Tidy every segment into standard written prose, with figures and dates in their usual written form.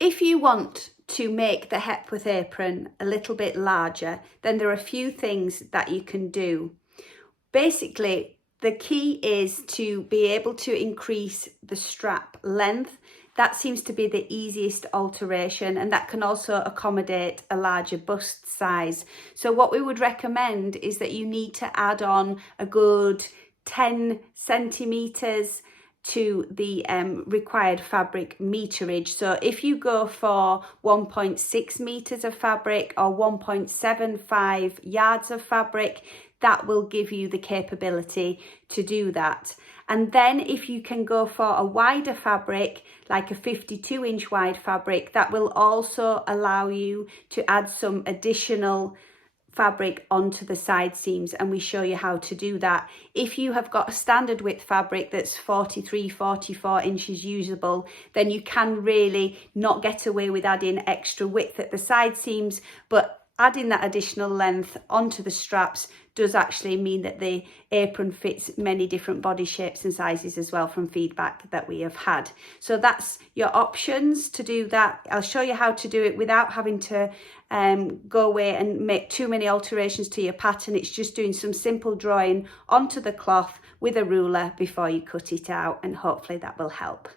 If you want to make the Hepworth apron a little bit larger, then there are a few things that you can do. Basically, the key is to be able to increase the strap length. That seems to be the easiest alteration, and that can also accommodate a larger bust size. So what we would recommend is that you need to add on a good 10 centimetres to the required fabric meterage. So if you go for 1.6 meters of fabric or 1.75 yards of fabric, that will give you the capability to do that. And then if you can go for a wider fabric, like a 52-inch wide fabric, that will also allow you to add some additional fabric onto the side seams, and we show you how to do that. If you have got a standard width fabric that's 43-44 inches usable, then you can really not get away with adding extra width at the side seams, but adding that additional length onto the straps does actually mean that the apron fits many different body shapes and sizes as well, from feedback that we have had. So that's your options to do that. I'll show you how to do it without having to go away and make too many alterations to your pattern. It's just doing some simple drawing onto the cloth with a ruler before you cut it out, and hopefully that will help.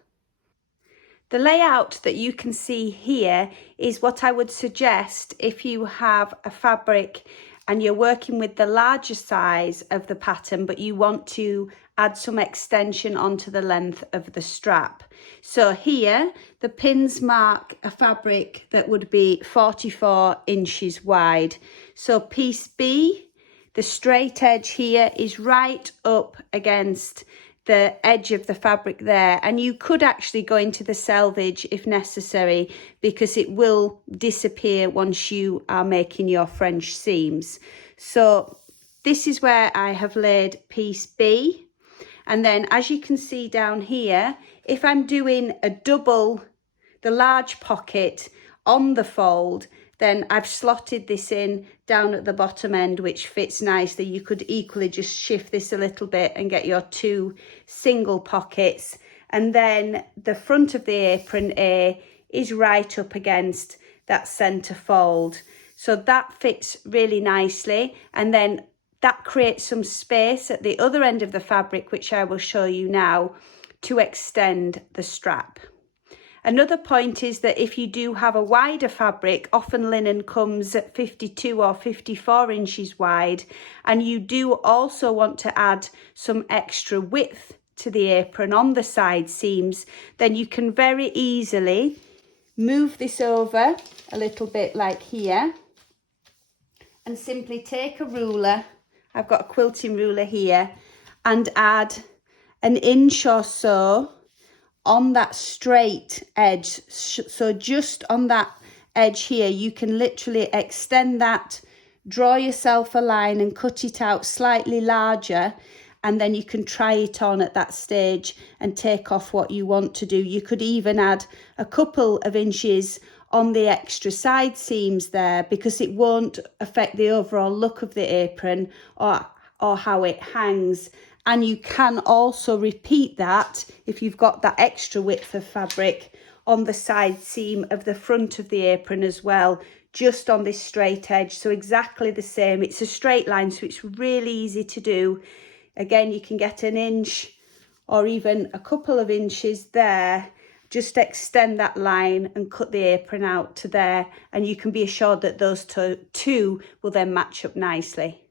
The layout that you can see here is what I would suggest if you have a fabric and you're working with the larger size of the pattern, but you want to add some extension onto the length of the strap. So here, the pins mark a fabric that would be 44 inches wide. So piece B, the straight edge here is right up against the edge of the fabric there, and you could actually go into the selvage if necessary, because it will disappear once you are making your French seams. So this is where I have laid piece B, and then as you can see down here, if I'm doing a double, the large pocket on the fold, then I've slotted this in down at the bottom end, which fits nicely. You could equally just shift this a little bit and get your two single pockets. And then the front of the apron A is right up against that center fold. So that fits really nicely. And then that creates some space at the other end of the fabric, which I will show you now, to extend the strap. Another point is that if you do have a wider fabric, often linen comes at 52 or 54 inches wide, and you do also want to add some extra width to the apron on the side seams, then you can very easily move this over a little bit like here, and simply take a ruler, I've got a quilting ruler here, and add an inch or so on that straight edge. So just on that edge here, you can literally extend that, draw yourself a line and cut it out slightly larger, and then you can try it on at that stage and take off what you want to do. You could even add a couple of inches on the extra side seams there, because it won't affect the overall look of the apron or how it hangs. And you can also repeat that if you've got that extra width of fabric on the side seam of the front of the apron as well, just on this straight edge. So exactly the same. It's a straight line, so it's really easy to do. Again, you can get an inch or even a couple of inches there. Just extend that line and cut the apron out to there, and you can be assured that those two will then match up nicely.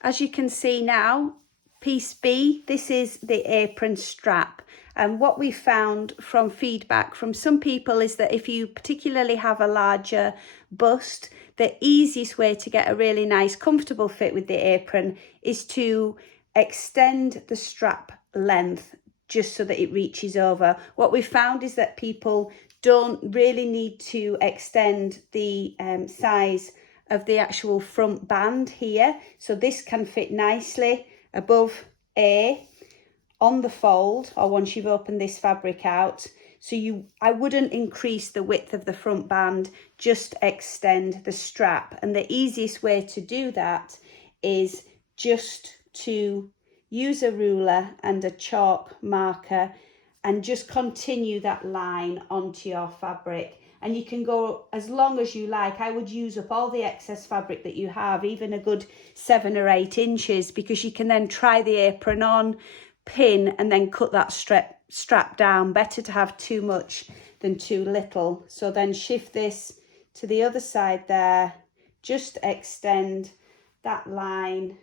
As you can see now, piece B, this is the apron strap, and what we found from feedback from some people is that if you particularly have a larger bust, the easiest way to get a really nice comfortable fit with the apron is to extend the strap length just so that it reaches over. What we found is that people don't really need to extend the size of the actual front band here, so this can fit nicely above A on the fold, or once you've opened this fabric out. So I wouldn't increase the width of the front band, just extend the strap. And the easiest way to do that is just to use a ruler and a chalk marker and just continue that line onto your fabric. And you can go as long as you like. I would use up all the excess fabric that you have, even a good 7 or 8 inches, because you can then try the apron on, pin, and then cut that strap down. Better to have too much than too little. So then shift this to the other side there, just extend that line,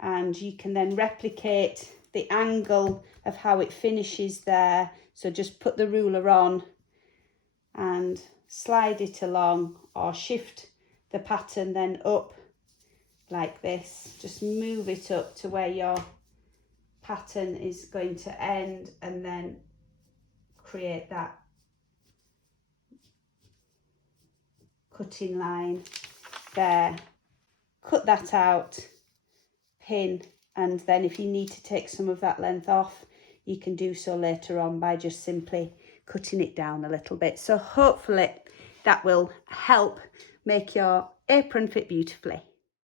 and you can then replicate the angle of how it finishes there. So just put the ruler on and slide it along, or shift the pattern then up like this. Just move it up to where your pattern is going to end, and then create that cutting line there. Cut that out, pin, and then if you need to take some of that length off, you can do so later on by just simply cutting it down a little bit. So hopefully that will help make your apron fit beautifully.